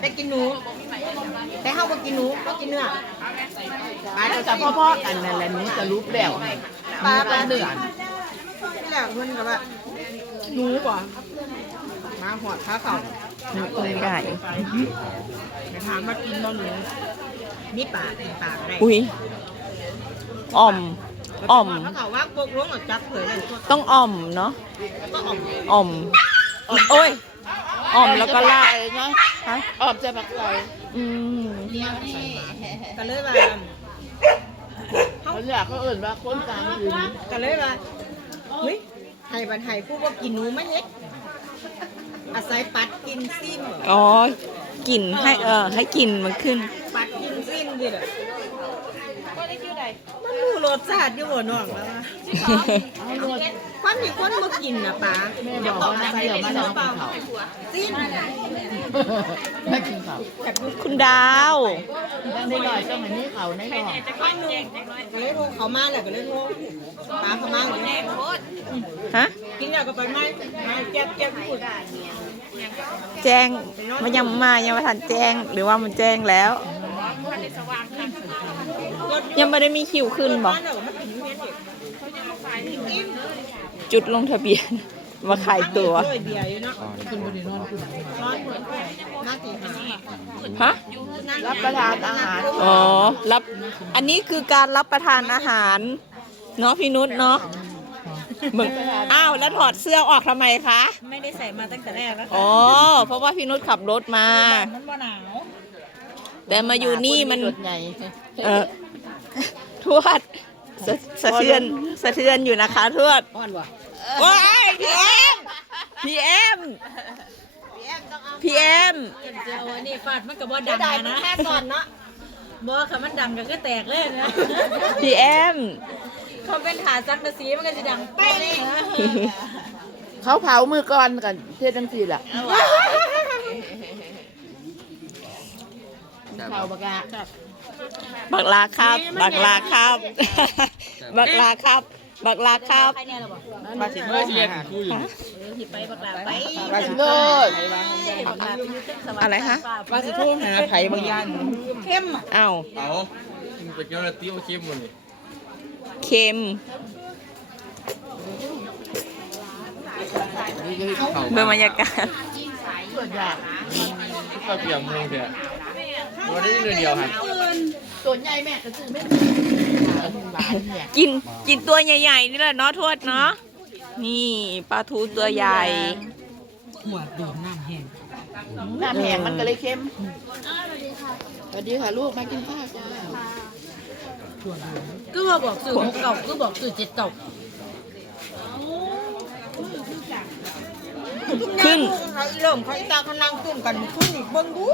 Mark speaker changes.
Speaker 1: แต่กินหนูแต่เฮาบ่กินหนูบ่กินเนื้อปลา
Speaker 2: จะพ่อๆกันนั่นแหละนี้จะรู้แล้ว
Speaker 1: ปลา
Speaker 2: เดือน
Speaker 1: ที่แรกเพิ่นก็ว่าหนูบ่มาหอดขาเข่า
Speaker 3: หนูไก่
Speaker 1: ไปถามมากินบ่หนูนี่ปลาได้
Speaker 3: อุ้ยอ่อมอ่อม
Speaker 1: เขาเขาว่าปกลงจักเผยเลย
Speaker 3: ต้องอ่อมเนาะ
Speaker 1: ก็อ่อม
Speaker 3: อ่อมโอ้ยอ่อมแล้วก็ลาด
Speaker 2: นะ
Speaker 3: ฮะ
Speaker 2: ออกจะปักไก่
Speaker 3: อืม
Speaker 1: ก็เลยว่า
Speaker 2: เขาอยากเขาเอื่นว่าคนกลางคืน
Speaker 1: ก็เลยว่าเฮ้ยไห้บันไห้ผู้ว่ากินหนูมาเฮ็ดอาศัยปัดกินซิ่น
Speaker 3: อ๋อกลิ่นให้ให้กลิ่นมันขึ้น
Speaker 1: ปัดกินซิ่นดิล่ะมันรู้รสชาติอยู่บ่น้องแล้วว่าความที่คนบ่กินน่ะป๋า
Speaker 2: แม่บอกว่าเดี๋ยวมาลองกินเขา
Speaker 1: ซิ่น
Speaker 2: ไม่กินเขา
Speaker 3: คุณดาว
Speaker 2: ได้หน่อยก็เหมือนนี้เขาได้หน่อย
Speaker 1: ก็เลยโทรเขามาแหละก็เลยโทรป๋าเขามาเลย
Speaker 3: ฮะ
Speaker 1: กินแล้วก็ไปไหมมาแจ๊บพูด
Speaker 3: แจ้งมันยังมายังไม่ทันแจ้งหรือว่ามันแจ้งแล้ว ยังไม่ได้มีคิวขึ้นบอกจุดลงทะเบียนมาขายตัว
Speaker 1: ด้วยเบียร์อยู่เนาะ
Speaker 2: คุณบริโนอนคุณ
Speaker 1: ร้อนน่าตีหา
Speaker 3: ฮะ
Speaker 2: รับประทานอาหาร
Speaker 3: อ๋อรับอันนี้คือการรับประทานอาหารเนาะพี่นุชเนาะมึงอ้าวแล้วถอดเสื้อออกทำไมคะ
Speaker 1: ไม่ได้ใส่มาตั้งแต่แรกแล้ว
Speaker 3: อ๋อเพราะว่าพี่นุชขับรถมา
Speaker 1: มันบ่หนาว
Speaker 3: แต่มาอยู่นี่มัน
Speaker 2: จุดใหญ่
Speaker 3: ทวดสะเทือนอยู่นะคะทวด
Speaker 1: อ่อนว่ะ
Speaker 3: โอ้ยพี่เอ็มพี่เอ็ม
Speaker 4: เจ้านี่ฟาดมันก็บ่ดัง
Speaker 1: ได้
Speaker 4: นะ
Speaker 1: แค่สอนเนาะ
Speaker 4: บ่ค่ะมันดังก็คือแตกเลยนะ
Speaker 3: พี่เอ็ม
Speaker 4: เขาเป็นถาซักกะสีมันก็สิดังเป๊ะเลยนะ
Speaker 2: เขาเผามือก่อนกันเทศจังสีล่ะเขาบักกะ
Speaker 3: บักลาครับบักลาครับบักลาครับบักลาครับ
Speaker 4: ใครเนี่ยล่ะบ่
Speaker 2: มาสิเมื่อเสีย
Speaker 4: สิไปบักลาไป
Speaker 2: มาสิโลด
Speaker 4: บักลาอยู่ตึกสวรรค์
Speaker 3: อะไรคะ
Speaker 2: มาสิทุ่งหาไผ่บางยัน
Speaker 1: เข้ม
Speaker 3: อ้าว
Speaker 5: เอาไปเกี่ยวกับติ้วเข้มมันนี่
Speaker 3: เค็ม
Speaker 5: นี่ก็เขา
Speaker 3: เบอร์บรรยากาศ
Speaker 2: เกิดอยาก
Speaker 5: ก็เตรียมมือเถอะวันนี้เดียวหัน
Speaker 2: ตัวใหญ่แม่ก็ซื้อไม่หลานเนี่ย
Speaker 3: กินตัวใหญ่ๆนี่แหละเนาะทวดเนาะนี่ปลาทูตัวใหญ่
Speaker 1: หัวดูดน้ำแห้ง
Speaker 2: น้ำแห้งมันก็เลยเค็มสวัสดีค่ะลูกมากินข้าวจ้า
Speaker 4: ก็ว่าบอกสื่อ6เก่าก็บอกสื่อ7เก่า
Speaker 3: ขึ้น
Speaker 1: เขาเริ่มเขาตาเขานั่งตุ้มกันขึ้นอีกเบิ่งดู